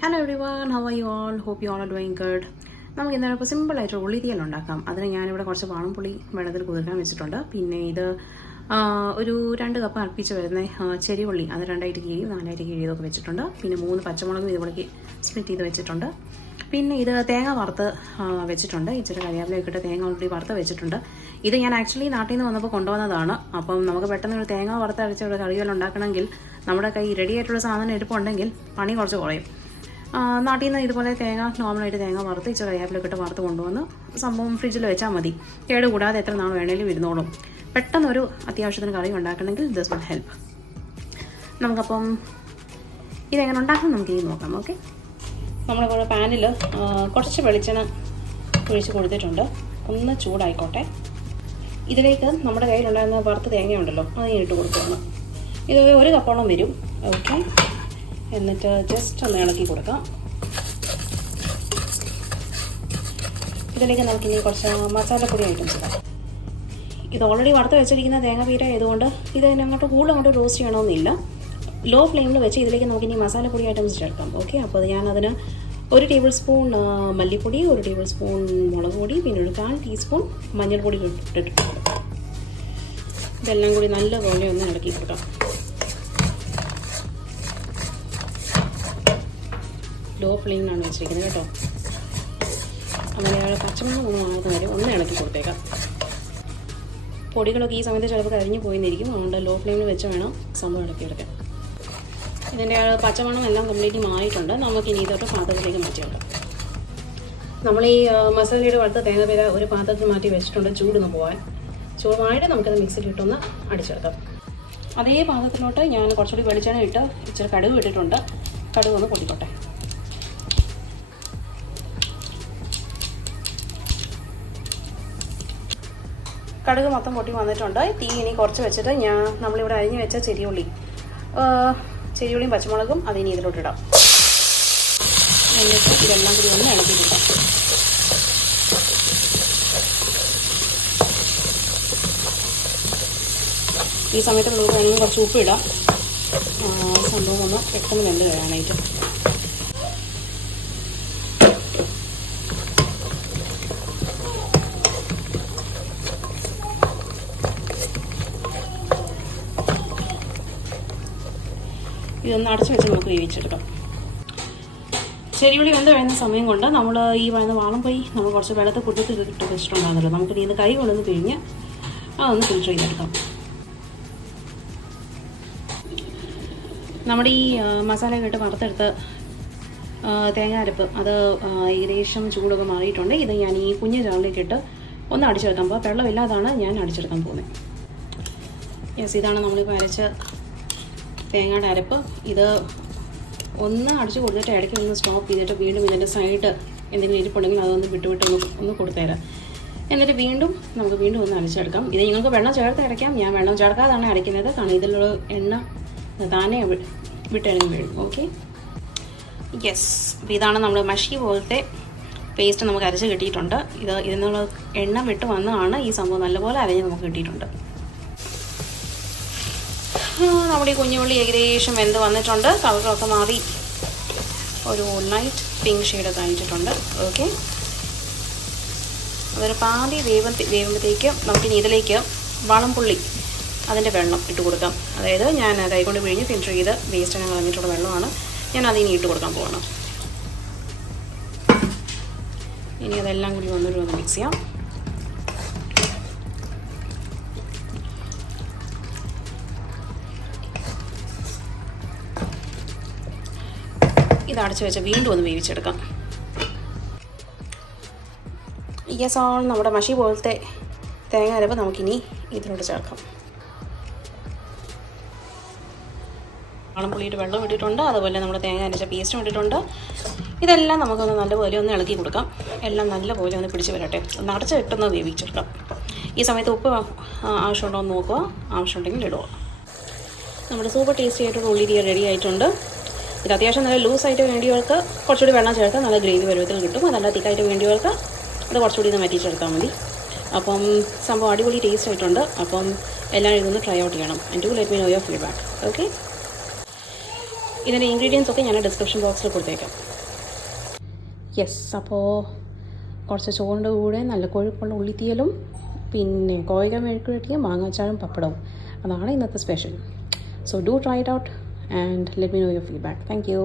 Hello everyone, how are you all? Hope you all are doing good. നമുക്ക് എന്താണ് ഇപ്പോൾ സിമ്പിളായിട്ട് ഉള്ളിത്തീയൽ ഉണ്ടാക്കാം. അതിന് ഞാനിവിടെ കുറച്ച് വാളംപുളി വെള്ളത്തിൽ കുതിർക്കാൻ വെച്ചിട്ടുണ്ട്. പിന്നെ ഇത് ഒരു 2 കപ്പ് അർപ്പിച്ച് വരുന്ന ചെറിയുള്ളി അത് 2ആയിട്ട് കീഴി 4ആയിട്ട് കീഴി ഇതൊക്കെ വെച്ചിട്ടുണ്ട്. പിന്നെ 3 പച്ചമുളകും ഇതുപോലെ സ്പ്ലിറ്റ് ചെയ്ത് വെച്ചിട്ടുണ്ട്. പിന്നെ ഇത് തേങ്ങ വറുത്ത് വെച്ചിട്ടുണ്ട്. ഇച്ചിരി കരിയാപ്പിലേക്ക് ഇട്ട് തേങ്ങ ഉള്ളി വറുത്ത് വെച്ചിട്ടുണ്ട്. ഇത് ഞാൻ ആക്ച്വലി നാട്ടിൽ നിന്ന് വന്നപ്പോൾ കൊണ്ടുവന്നതാണ്. അപ്പം നമുക്ക് പെട്ടെന്ന് ഒരു തേങ്ങ വറുത്ത് അരച്ച ഒരു കറികൾ ഉണ്ടാക്കണമെങ്കിൽ നമ്മുടെ കൈ റെഡി ആയിട്ടുള്ള സാധനം എടുപ്പുണ്ടെങ്കിൽ പണി കുറച്ച് കുറയും. നാട്ടിൽ നിന്ന് ഇതുപോലെ തേങ്ങ നോർമലായിട്ട് തേങ്ങ വറുത്ത് ഇച്ചിരി കരിയാപ്പിലൊക്കെ ഇട്ട് വറുത്ത് കൊണ്ടുവന്ന് സംഭവം ഫ്രിഡ്ജിൽ വെച്ചാൽ മതി. കേട് കൂടാതെ എത്ര നാൾ വേണേലും ഇരുന്നോളും. പെട്ടെന്നൊരു അത്യാവശ്യത്തിന് കറി ഉണ്ടാക്കണമെങ്കിൽ ദിസ് വുഡ് ഹെൽപ്പ്. നമുക്കപ്പം ഇതെങ്ങനെ ഉണ്ടാക്കണം നമുക്ക് ഇനി നോക്കാം. ഓക്കെ, നമ്മളിപ്പോൾ പാനിൽ കുറച്ച് വെളിച്ചെണ്ണ ഒഴിച്ച് കൊടുത്തിട്ടുണ്ട്. ഒന്ന് ചൂടായിക്കോട്ടെ. ഇതിലേക്ക് നമ്മുടെ കയ്യിലുണ്ടായിരുന്ന വറുത്ത് തേങ്ങയുണ്ടല്ലോ അത് ഞാൻ ഇട്ട് കൊടുക്കുകയാണ്. ഇത് 1 കപ്പോളം വരും. ഓക്കെ, എന്നിട്ട് ജസ്റ്റ് ഒന്ന് ഇളക്കി കൊടുക്കാം. ഇതിലേക്ക് നമുക്കിനി കുറച്ച് മസാലപ്പൊടി ഐറ്റംസ് ഇടാം. ഇത് ഓൾറെഡി വറുത്ത് വെച്ചിരിക്കുന്ന തേങ്ങ പീര ആയതുകൊണ്ട് ഇതിനെ അങ്ങോട്ട് റോസ്റ്റ് ചെയ്യണമെന്നില്ല. ലോ ഫ്ലെയിമിൽ വെച്ച് ഇതിലേക്ക് നമുക്കിനി മസാലപ്പൊടി ഐറ്റംസ് ചേർക്കാം. ഓക്കെ, അപ്പോൾ ഞാനതിന് 1 ടേബിൾ സ്പൂൺ മല്ലിപ്പൊടി, 1 ടേബിൾ സ്പൂൺ മുളക് പൊടി, പിന്നെ ഒരു 1/4 ടീസ്പൂൺ മഞ്ഞൾപ്പൊടി ഇട്ടിട്ടുണ്ട്. ഇതെല്ലാം കൂടി നല്ലപോലെ ഒന്ന് ഇളക്കി കൊടുക്കാം. ലോ ഫ്ലെയിമിലാണ് വെച്ചിരിക്കുന്നത് കേട്ടോ. അങ്ങനെ പച്ചമണം ഒന്ന് മാറുന്ന വരെ ഒന്ന് ഇളക്കി കൊടുത്തേക്കാം. പൊടികളൊക്കെ ഈ സമയത്ത് ചിലപ്പോൾ കരിഞ്ഞു പോയിരിക്കും. അതുകൊണ്ട് ലോ ഫ്ലെയിമിൽ വെച്ച് വേണം സംഭവം ഇളക്കിയെടുക്കാൻ. ഇതിൻ്റെ പച്ചമണം എല്ലാം കംപ്ലീറ്റ്ലി മാറിയിട്ടുണ്ട്. നമുക്കിനി ഇതൊക്കെ പാത്രത്തിലേക്ക് മാറ്റി വെക്കാം. നമ്മൾ ഈ മസാലയുടെ വറുത്ത തേങ്ങ ഒരു പാത്രത്തിൽ മാറ്റി വെച്ചിട്ടുണ്ട് ചൂടൊന്ന് പോകാൻ. ചൂടുമായിട്ട് നമുക്കത് മിക്സിയിലിട്ടൊന്ന് അടിച്ചെടുക്കാം. അതേ പാത്രത്തിലോട്ട് ഞാൻ കുറച്ചുകൂടി വെളിച്ചെണ്ണ ഇട്ട് ഇച്ചിരി കടുക് ഇട്ടിട്ടുണ്ട്. കടുക് ഒന്ന് പൊട്ടിക്കോട്ടെ. കടുക് മൊത്തം പൊട്ടി വന്നിട്ടുണ്ട്. തീ ഇനി കുറച്ച് വെച്ചിട്ട് നമ്മളിവിടെ അരിഞ്ഞ് വെച്ച ചെറിയുള്ളിയും പച്ചമുളകും അതിനി ഇതിലോട്ടിടാം. എന്നിട്ട് ഇതെല്ലാം കൂടി ഒന്ന് ഇളക്കി കൊടുക്കാം. ഈ സമയത്ത് നമുക്ക് വേണമെങ്കിൽ കുറച്ച് ഉപ്പ് ഇടാം. സംഭവം ഒന്ന് പെട്ടെന്ന് വെന്ത് വരാനായിട്ട്. ഇതൊന്ന് അടച്ചു വെച്ച് നമുക്ക് വേവിച്ചെടുക്കാം. ചെറിയുള്ളി വെന്ത് വരുന്ന സമയം കൊണ്ട് നമ്മൾ ഈ പറയുന്ന വാളംപൊടി നമ്മൾ കുറച്ച് വെള്ളത്തിൽ കുട്ടിട്ട് ഇട്ട് വെച്ചിട്ടുണ്ടാകുന്നല്ലോ. നമുക്ക് ഇത് കൈ കൊണ്ടൊന്ന് പിഴിഞ്ഞ് അതൊന്ന് ഫിൽറ്റർ ചെയ്തെടുക്കാം. നമ്മുടെ ഈ മസാലയൊക്കെ ഇട്ട് വറുത്തെടുത്ത് തേങ്ങ അരപ്പ് അത് ഏകദേശം ചൂടൊക്കെ മാറിയിട്ടുണ്ട്. ഇത് ഞാൻ ഈ കുഞ്ഞു ചാറിലേക്ക് ഇട്ട് ഒന്ന് അടിച്ചെടുക്കാം. അപ്പോൾ വെള്ളമില്ലാതാണ് ഞാൻ അടിച്ചെടുക്കാൻ പോകുന്നത്. യെസ്, ഇതാണ് നമ്മളിപ്പോൾ അരച്ച തേങ്ങയുടെ അരപ്പ്. ഇത് ഒന്ന് അടിച്ച് കൊടുത്തിട്ട് ഇടയ്ക്ക് ഒന്ന് സ്റ്റോപ്പ് ചെയ്തിട്ട് വീണ്ടും ഇതിൻ്റെ സൈഡ് എന്തെങ്കിലും ഇരിപ്പുണ്ടെങ്കിൽ അതൊന്ന് വിട്ട് ഒന്ന് കൊടുത്തേരാം. എന്നിട്ട് വീണ്ടും ഒന്ന് അരച്ചെടുക്കാം. ഇത് നിങ്ങൾക്ക് വെള്ളം ചേർത്ത് അരയ്ക്കാം. ഞാൻ വെള്ളം ചേർക്കാതാണ് അരയ്ക്കുന്നത്. കാരണം ഇതിലുള്ള എണ്ണ താനെ വിട്ടിറങ്ങി വീഴും. ഓക്കെ, യെസ്, അപ്പോൾ ഇതാണ് നമ്മൾ മഷി പോലത്തെ പേസ്റ്റ് നമുക്ക് അരച്ച് കിട്ടിയിട്ടുണ്ട്. ഇതിനുള്ള എണ്ണ വിട്ട് വന്നതാണ് ഈ സംഭവം നല്ലപോലെ അരഞ്ഞ് നമുക്ക് കിട്ടിയിട്ടുണ്ട്. നമ്മുടെ ഈ കുഞ്ഞുള്ളി ഏകദേശം വെന്ത് വന്നിട്ടുണ്ട്. കളറൊക്കെ മാറി ഒരു ലൈറ്റ് പിങ്ക് ഷെയ്ഡൊക്കെ അയച്ചിട്ടുണ്ട്. ഓക്കെ, അതൊരു പാതി വേവുമ്പോഴത്തേക്ക് നമുക്കിനി ഇതിലേക്ക് വാളംപുള്ളി അതിൻ്റെ വെള്ളം ഇട്ട് കൊടുക്കാം. അതായത് ഞാൻ കൈകൊണ്ട് പിഴിഞ്ഞ് ഫിൽറ്റർ ചെയ്ത് വേസ്റ്റ് കളഞ്ഞിട്ടുള്ള വെള്ളമാണ്. ഞാൻ അതിനി ഇട്ട് കൊടുക്കാൻ പോകണം. ഇനി അതെല്ലാം കൂടി ഒന്ന് മിക്സ് ചെയ്യാം. ഇത് അടച്ചു വെച്ച് വീണ്ടും ഒന്ന് വേവിച്ചെടുക്കാം. യെസ്, നമ്മുടെ മഷി പോലത്തെ തേങ്ങ അരപ്പ് നമുക്കിനി ഇതിലോട്ട് ചേർക്കാം. വാളംപുളിയിട്ട് വെള്ളം ഇട്ടിട്ടുണ്ട്. അതുപോലെ നമ്മുടെ തേങ്ങ അരച്ച പേസ്റ്റും ഇട്ടിട്ടുണ്ട്. ഇതെല്ലാം നമുക്കൊന്ന് നല്ലപോലെ ഒന്ന് ഇളക്കി കൊടുക്കാം. എല്ലാം നല്ലപോലെ ഒന്ന് പിടിച്ച് വരട്ടെ. ഒന്ന് അടച്ചിട്ടൊന്ന് വേവിച്ചെടുക്കാം. ഈ സമയത്ത് ഉപ്പ് ആവശ്യമുണ്ടോ എന്ന് നോക്കുക. ആവശ്യമുണ്ടെങ്കിൽ ഇടുക. നമ്മുടെ സൂപ്പർ ടേസ്റ്റി ആയിട്ടൊരു ഉള്ളി റെഡി ആയിട്ടുണ്ട്. ഇത് അത്യാവശ്യം നല്ല ലൂസായിട്ട് വേണ്ടിയവർക്ക് കുറച്ചുകൂടി വെള്ളം ചേർത്ത് നല്ല ഗ്രേവി പരുവത്തിൽ കിട്ടും. അതല്ല തിക്കായിട്ട് വേണ്ടിയവർക്ക് അത് കുറച്ചുകൂടി ഒന്ന് വറ്റിച്ചെടുത്താൽ മതി. അപ്പം സംഭവം അടിപൊളി ടേസ്റ്റ് ആയിട്ടുണ്ട്. അപ്പം എല്ലാവരും ഇതൊന്ന് ട്രൈ ഔട്ട് ചെയ്യണം. And do let me no your feedback. Okay, ഇതിൻ്റെ ഇൻഗ്രീഡിയൻസ് ഒക്കെ ഞാൻ ഡിസ്ക്രിപ്ഷൻ ബോക്സിൽ കൊടുത്തേക്കാം. യെസ്, അപ്പോൾ കുറച്ച് ചോറിൻ്റെ കൂടെ നല്ല കൊഴുപ്പുള്ള ഉള്ളിത്തീയലും പിന്നെ കോഴിക മെഴുക്കുവരട്ടിയും മാങ്ങാച്ചാറും പപ്പടവും, അതാണ് ഇന്നത്തെ special. So do try it out and let me no your feedback. Thank you.